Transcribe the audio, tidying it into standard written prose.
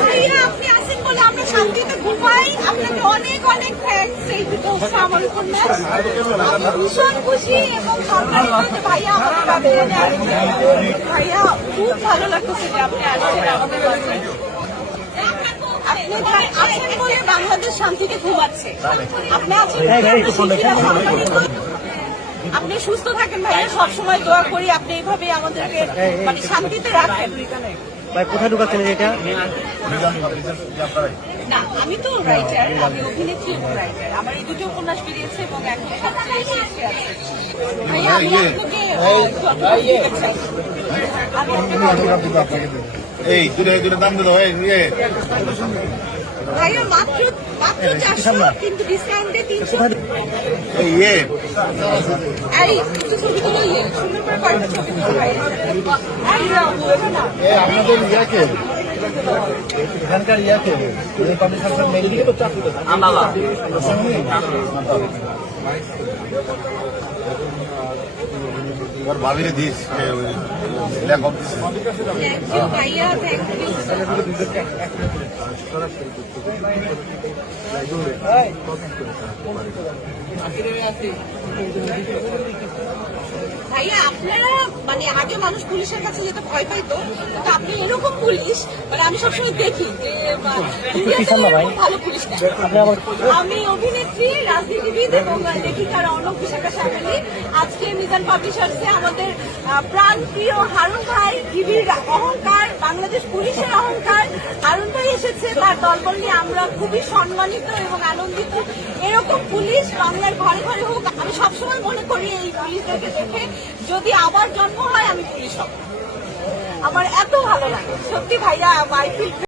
ভাইয়া আপনি আছেন বলে আমরা শান্তিতে ঘুমাই। আপনাকে অনেক অনেক থ্যাঙ্কস এই দোষটা আমার উপর না। আমি ভীষণ খুশি এবং সম্মানিত যে ভাইয়া আমাদের বাচ্চাদের আসছে। ভাইয়া খুব ভালো লাগতেছে যে আপনি আসছেন আমাদের বাচ্চায়। আপনি আছেন বলে বাংলাদেশ শান্তিতে ঘুমাচ্ছে। আপনি আছেন আপনি সুস্থ থাকেন ভাইয়া, সবসময় দোয়া করি আপনি এইভাবে আমাদেরকে মানে শান্তিতে রাখেন। ভাই কোথায় ঢুকাচ্ছেন এটা? না আমি তো রাইটার, আমি অভিনেত্রী এবং রাইটার। আমার এই দুটো উপন্যাস বেরিয়েছে এবং এখন সবচেয়ে শীর্ষে আছে। ভাইয়া আমি আপনাকে এই দূরে দাম দিল ভাইয়া মাত্র 400 কিন্তু ডিসকাউন্টে 300। এই একটু ছবি তুলে সুন্দর করে কয়েকটা ছবি তুলে ভাইয়া। আপনাদের ইয়াকে এখানকার ইয়াকে ভাবিরে দিস ভাইয়া থ্যাংক ইউ। ভাইয়া আপনারা মানে আগে মানুষ পুলিশের কাছে যেতে ভয় পাইতো, কিন্তু আপনি এরকম পুলিশ মানে আমি সবসময় দেখি যে ভালো পুলিশ নেয়। আমি অভিনেত্রী, রাজনীতিবিদ এবং লেখিকা রৌনক বিশাখা সাহানি। আজকে মিজান পাবলিশার্সে আমাদের প্রাণপ্রিয় হারুন ভাই, টিভির অহংকার, বাংলাদেশ পুলিশের অহংকার হারুন ভাই এসেছে। তার দলবল নিয়ে আমরা খুবই সম্মানিত এবং আনন্দিত। এরকম পুলিশ বাংলার ঘরে ঘরে হোক। আমি সবসময় মনে করি এই পুলিশদেরকে দেখে যদি আবার জন্ম হয় আমি পুলিশ হব। আমার এত ভালো লাগে সত্যি ভাইয়া। I feel